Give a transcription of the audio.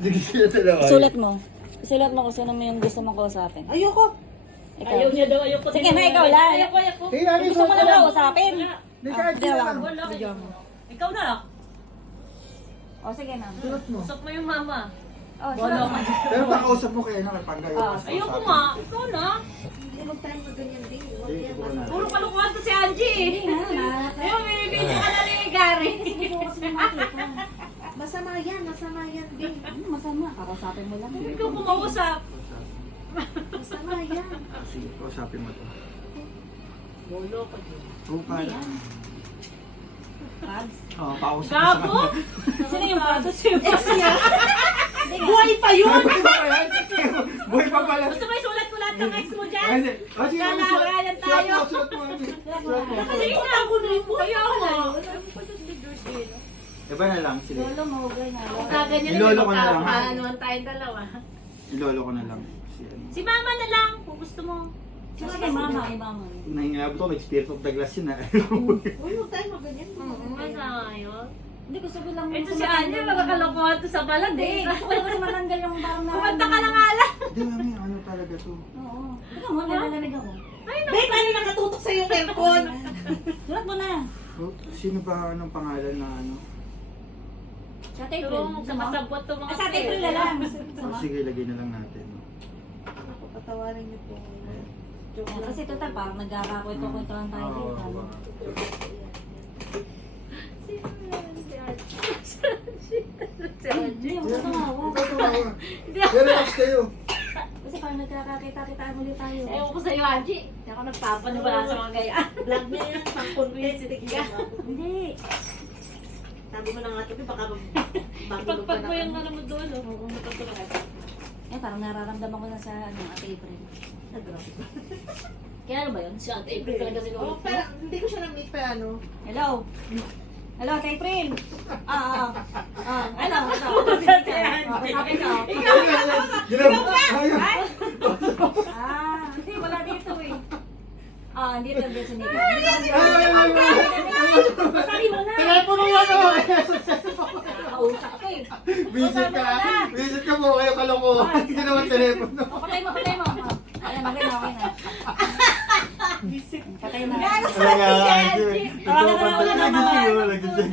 Sige sila dalawa. Isulat mo. Isulat mo kung sino mo yung gusto mong kausapin. Ayoko. Ikaw. Ayaw niya daw, ayaw ko. Sige na, ikaw lang. Ayoko. Hey, ano Gusto mo lang kausapin. Hindi kahit Sige, sila wala. lang. Wala. Video mo. Ikaw na. O, sige na. Sulat mo. Usap mo yung mama. O, sulat mo. Pero pakausap mo kayo na may panggayo. Ayoko nga. Ikaw na. Hindi mo tayo maganyan din. Huwag Hindi, yan. ito ko na. Puro kalukuhan to si Angie. Hindi nga. Ayaw, binibigyan ka na ni Gary. Hindi ko kasi makita. Masama yan, din. Ano masama? Kakausapin mo lang. Ikaw kumausap. Masama yan. Sige, kausapin mo to. Lolo ko din. Oo, Ano para. yan? Pads? Oo, pakausap Gago? Sino yung pads? Hindi nga. Buhay pa yun! Buhay pa pala. Gusto mo isulat ko lahat ng ex mo dyan? Ay, sige, Kalabayan tayo. Sulat mo. Sulat mo. Nakalimutan Nakalimutan ko na yung buhay Kaya pa. nga. Iba na lang, sige. Lolo mo, ganyan. Kaganyan Ilolo ko na lang, ha? Ano tayong dalawa. Ilolo ko na lang. Si ano. Si mama na lang kung gusto mo. Sige, mama, ay mama. Nahingilabot ako, like Spirit of the Glass yun, ha? Uy, huwag tayo maganyan. Masama yun. Hindi, gusto ko lang. Ito si Anya, magkakalokohan to sa balag Hindi, eh. gusto ko lang kasi matanggal yung parang na. Kumanta ka na nga lang. Hindi, mami, ano talaga to? Oo. Teka mo, nalalamig ako. Babe, paano nakatutok sa yung aircon? Sulat mo na. Oh, sino ba anong pangalan na ano? Sa April. Pero Gusto mo? sabot to mga Ah, sa April na lang. Oh, sige, lagay na lang natin. Ako, patawarin niyo po. Joke Ayan, lang. kasi total, parang nagkakakwento-kwentuhan tayo Oo, dito. oo. Hindi, yung tatawa. Relax kayo. Kasi parang nagkakakita-kita ulit tayo. Ewan ko sa'yo, Angie. Hindi ako nagpapanibala sa mga gayaan. Vlog niya yan, pang-content ka. Hindi. Sabi mo na nga, Tipi, baka bago Ipagpag mo yung ano mo doon. Oo. Eh, parang nararamdaman ko na sa Ate April. Kaya ano ba yun? Si Ate April talaga Oh, siguro. pero hindi ko siya na-meet pa ano. Hello? Hello, Ate April? Ano? Ate April. Sabi ka. Hindi, wala dito eh. Dito din sa Nika. Sabi mo na. Telepono mo ako! Kausap ko eh. Visit ka! Visit ka mo kayo kalokohan. Hindi naman telepono. Patay mo. Okay na. Patay na. Talaga, Angie. Totoo pa talaga gising.